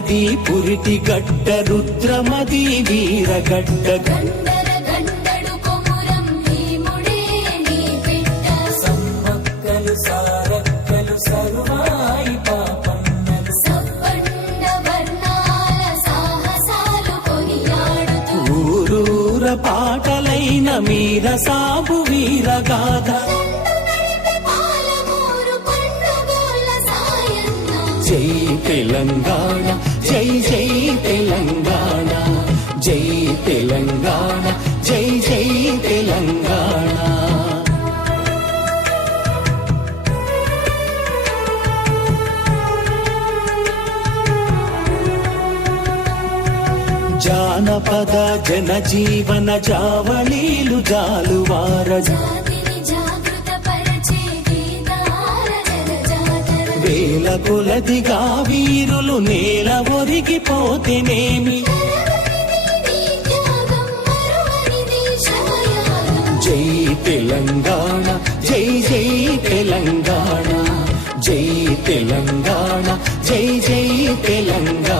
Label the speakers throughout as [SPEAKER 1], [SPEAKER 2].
[SPEAKER 1] కోతనది పురిటి గడ్డ రుద్రమది సమ్మక్కలు సారక్కలు సరువాయి పాపన్నలు.
[SPEAKER 2] సబ్బండ వర్ణాల సాహసాలు కొనియాడుతూ.
[SPEAKER 1] ఊరూర పాటలైన మీర సాబు వీరగాథ జై తెలంగాణ జై జై తెలంగాణ జై తెలంగాణ జై జై తెలంగాణ. జానపద జనజీవన జావళీలు జాలువార. వేల కొలదిగా వీరులు నేల ఒరిగిపోతేనేమి జై తెలంగాణ జై జై తెలంగాణ జై తెలంగాణ జై జై తెలంగాణ.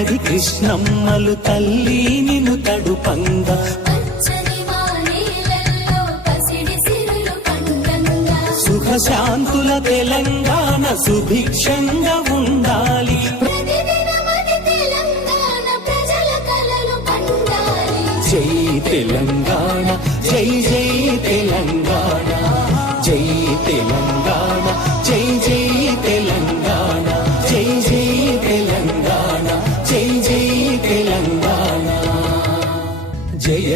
[SPEAKER 1] గోదావరి కృష్ణమ్మలు తల్లి నిను తడుపంగా. సుఖశాంతుల తెలంగాణ సుభిక్షంగా ఉండాలి. జై తెలంగాణ జై జై తెలంగాణ జై తెలంగాణ.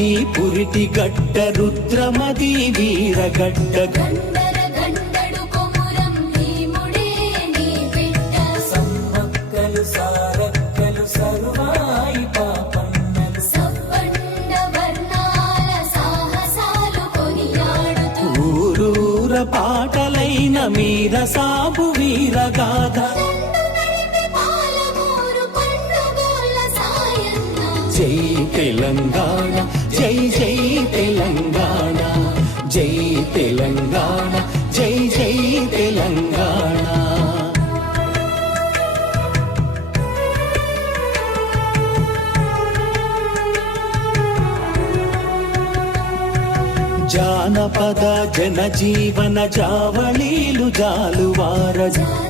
[SPEAKER 1] పురిటి పురిటి గట్ట రుద్రమది వీరగడ్డ సమ్మక్కలు పాటలైన మీర సాబు
[SPEAKER 2] వీర గాథ జై
[SPEAKER 1] తెలంగాణ జై తెలంగాణ జై తెలంగాణ జై జై తెలంగాణ. జానపద జనజీవన జావళీలు జాలువార
[SPEAKER 2] జాతిని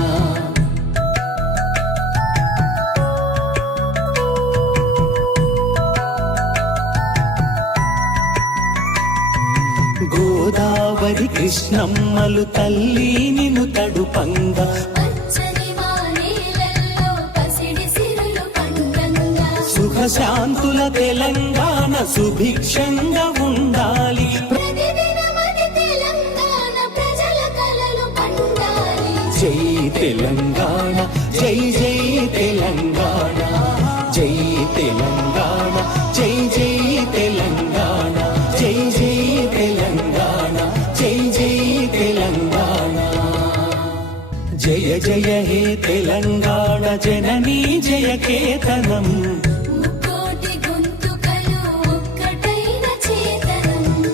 [SPEAKER 1] కృష్ణమ్మలు తల్లి నిన్ను తడుపంగా.
[SPEAKER 2] పండంగా.
[SPEAKER 1] సుఖశాంతుల తెలంగాణ సుభిక్షంగా ఉండాలి. జై తెలంగాణ జై జై తెలంగాణ జై తెలంగాణ. కేతనం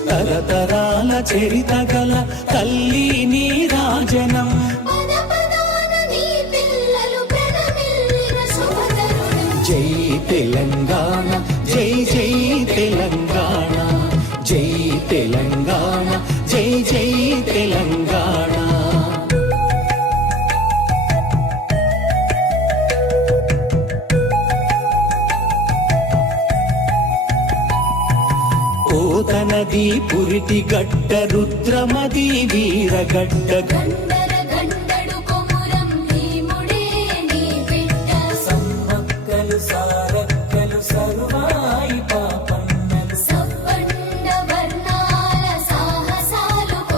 [SPEAKER 1] తరతరాల చరిత గల తల్లి నీ రాజనం. జై తెలంగాణ జై జై తెలంగాణ జై తెలంగాణ జై జై పురిటి గడ్డ రుద్రమది వీరగడ్డ
[SPEAKER 2] గండర